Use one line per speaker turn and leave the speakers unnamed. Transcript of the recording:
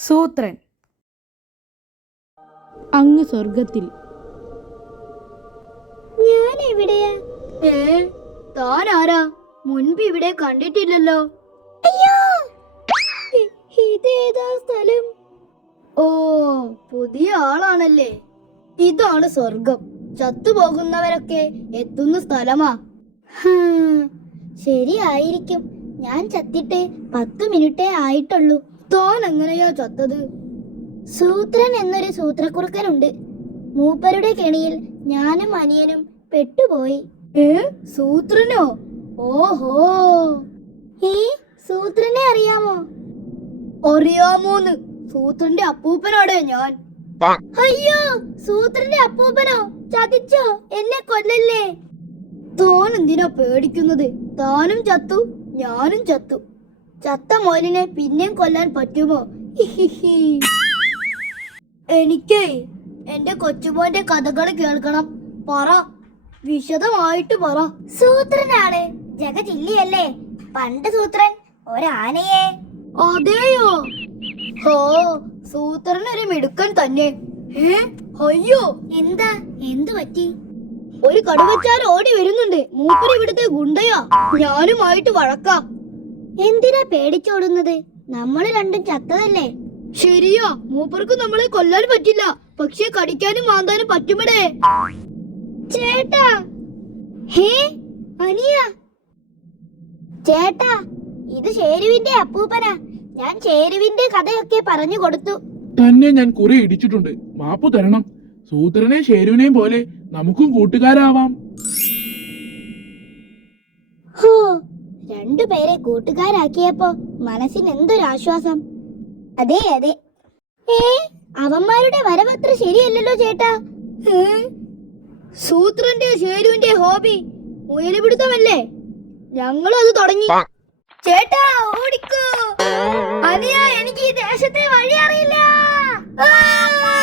സൂത്രൻ. അങ്ങ് സ്വർഗത്തിൽ.
ഞാൻ എവിടെയാ? താൻ ആരാ? മുൻപ് ഇവിടെ കണ്ടിട്ടില്ലല്ലോ. അയ്യോ, ഇതേതാ സ്ഥലം? ഓ, പുതിയ ആളാണല്ലേ. ഇതാണ് സ്വർഗം. ചത്തുപോകുന്നവരൊക്കെ എത്തുന്ന സ്ഥലമാ. ശരിയായിരിക്കും. ഞാൻ ചത്തിട്ട് 10 മിനിറ്റേ ആയിട്ടുള്ളൂ. താൻ എങ്ങനെയാ ചത്തത്? സൂത്രൻ എന്നൊരു സൂത്രക്കുറുക്കനുണ്ട്. മൂപ്പരുടെ കെണിയിൽ ഞാനും അനിയനും പെട്ടുപോയി. സൂത്രനോ? ഓഹോ, ഈ സൂത്രനെ അറിയാമോ? അറിയാമോന്ന്? സൂത്രന്റെ അപ്പൂപ്പനാടേ ഞാൻ. അയ്യോ, സൂത്രന്റെ അപ്പൂപ്പനോ? ചതിച്ചോ? എന്നെ കൊല്ലല്ലേ. താൻ എന്തിനാ പേടിക്കുന്നത്? താനും ചത്തു, ഞാനും ചത്തു. ചത്ത മോലിനെ പിന്നെയും കൊല്ലാൻ പറ്റുമോ? എനിക്കേ എന്റെ കൊച്ചുമോന്റെ കഥകൾ കേൾക്കണം. പറ, വിശദമായിട്ട് പറ. സൂത്രനാണ് ജഗജില്ലിയല്ലേ പണ്ട് സൂത്രൻ ഒരാനയെ. അതെയോ? ഹോ, സൂത്രൻ ഒരു മിടുക്കൻ തന്നെ. അയ്യോ, എന്താ? എന്തു പറ്റി? ഒരു കടുവച്ചാൽ ഓടി വരുന്നുണ്ട്. മൂപ്പര് ഇവിടുത്തെ ഗുണ്ടയാ. ഞാനുമായിട്ട് വഴക്കാം. എന്തിനാ പേടിച്ചോടുന്നത്? നമ്മള് രണ്ടും ചത്തതല്ലേ. ശരിയാ, മൂപ്പർക്ക് നമ്മളെ കൊല്ലാൻ പറ്റില്ല. പക്ഷെ കടിക്കാനും മാന്താനും പറ്റുമടേ. ചേട്ടാ, ഹേ അനിയ, ചേട്ടാ, ഇത് ശേരുവിന്റെ അപ്പൂപ്പനാ. ഞാൻ ശേരുവിന്റെ കഥയൊക്കെ പറഞ്ഞു കൊടുത്തു.
തന്നെ ഞാൻ കുറെ ഇടിച്ചിട്ടുണ്ട്. മാപ്പു തരണം. സൂത്രനെ ശേരുവിനെയും പോലെ നമുക്കും കൂട്ടുകാരാവാം.
ഹോ, രണ്ടുപേരെ കൂട്ടുകാരാക്കിയപ്പോ മനസ്സിന് എന്തൊരാശ്വാസം. അതെ അതെ. അവന്മാരുടെ വരവത്ര ശരിയല്ലല്ലോ ചേട്ടാ. സൂത്രന്റെ ശേരുവിന്റെ ഹോബി മുയലുപിടുത്തമല്ലേ? ഞങ്ങളത് തുടങ്ങി. ചേട്ടാ ഓടിക്കോ. അനിയ, എനിക്ക് ഈ ദേശത്തെ വഴി അറിയില്ല.